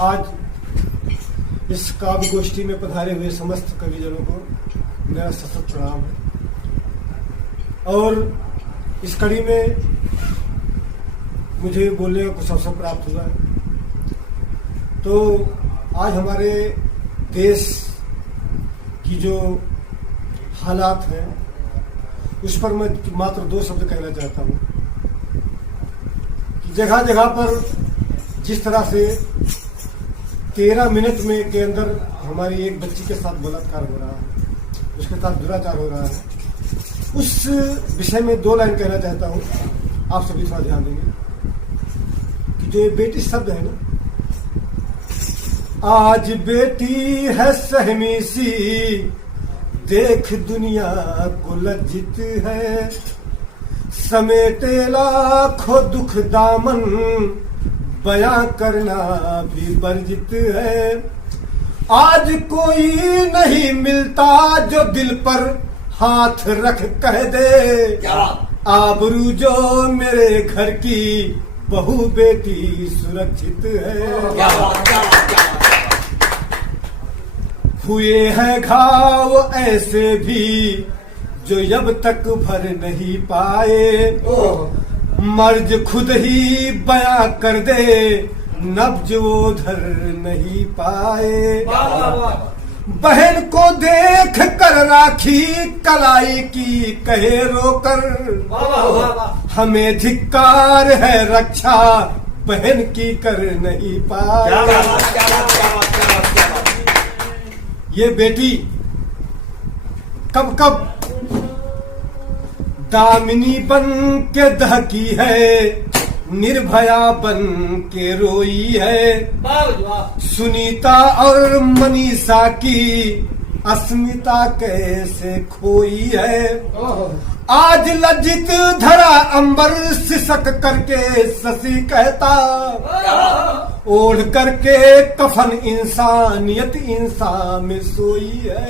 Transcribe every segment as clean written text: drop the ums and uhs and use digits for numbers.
आज इस काव्य गोष्ठी में पधारे हुए समस्त कविजनों को मेरा सशक्त प्रणाम है। और इस कड़ी में मुझे बोलने का कुछ अवसर प्राप्त हुआ है। तो आज हमारे देश की जो हालात हैं उस पर मैं मात्र 2 शब्द कहना चाहता हूँ कि जगह जगह पर जिस तरह से 13 मिनट में के अंदर हमारी एक बच्ची के साथ बलात्कार हो रहा है, उसके साथ दुराचार हो रहा है, उस विषय में 2 लाइन कहना चाहता हूँ। आप सभी थोड़ा ध्यान देंगे कि जो ये बेटी शब्द है ना, आज बेटी है सहमी सी, देख दुनिया को लज्जित है, समेटे लाखों दुख दामन, बयां करना भी वर्जित है। आज कोई नहीं मिलता जो दिल पर हाथ रख कह दे, आबरू जो मेरे घर की बहू बेटी सुरक्षित है। हुए हैं घाव ऐसे भी जो अब तक भर नहीं पाए, मर्ज खुद ही बयां कर दे, नब्ज वो धर नहीं पाए। बहन को देख कर राखी कलाई की कहे रोकर, हमें धिक्कार है रक्षा बहन की कर नहीं पाए। ये बेटी कब कब दामिनी बन के दहकी है, निर्भया बन के रोई है, सुनीता और मनीषा की अस्मिता कैसे खोई है। आज लज्जित धरा अंबर सिसक करके शशि कहता, ओढ़ करके कफन इंसानियत इंसान में सोई है।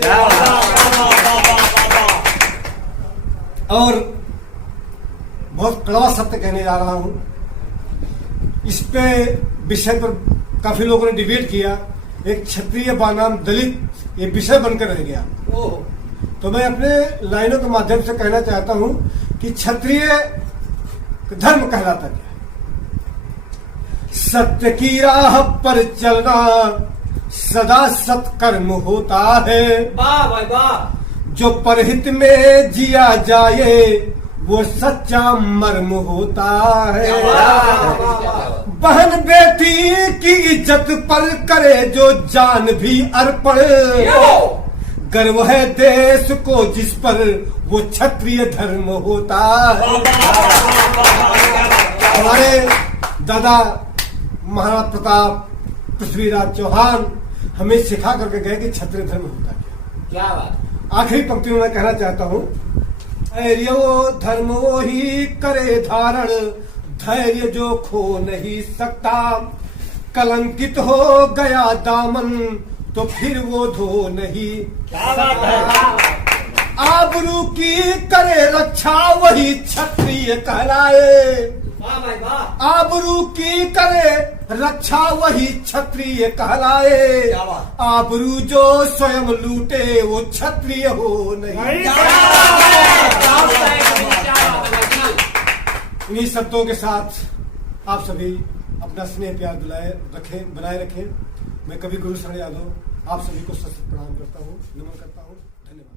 और बहुत कड़वा सत्य कहने जा रहा हूं। इस पे विषय पर काफी लोगों ने डिबेट किया। एक क्षत्रिय बनाम दलित ये विषय बनकर रह गया। तो मैं अपने लाइनों के माध्यम से कहना चाहता हूं कि क्षत्रिय धर्म कहलाता क्या है? सत्य की राह पर चलना सदा सत्कर्म होता है। वाह भाई वाह। जो परहित में जिया जाए वो सच्चा मर्म होता है। बहन बेटी की इज्जत पर करे जो जान भी अर्पण, गर्व है देश को जिस पर वो क्षत्रिय धर्म होता है। हमारे दादा महाराज प्रताप पृथ्वीराज चौहान हमें सिखा करके गए कि क्षत्रिय धर्म होता क्या बात। आखिरी पंक्ति में मैं कहना चाहता हूँ, धैर्य वो धर्म वो ही करे धारण, धैर्य जो खो नहीं सकता, कलंकित हो गया दामन तो फिर वो धो नहीं सकता। आबरू की करे रक्षा वही क्षत्रिय कहलाए। आबरू की करे रक्षा वही क्षत्रिय कहलाए। आबरू जो स्वयं लूटे वो क्षत्रिय हो नहीं। इन्हीं शब्दों के साथ आप सभी अपना स्नेह प्यार बनाए रखें। मैं कवि गुरु शरण यादव आप सभी को सशक्त प्रणाम करता हूँ, नमन करता हूँ। धन्यवाद।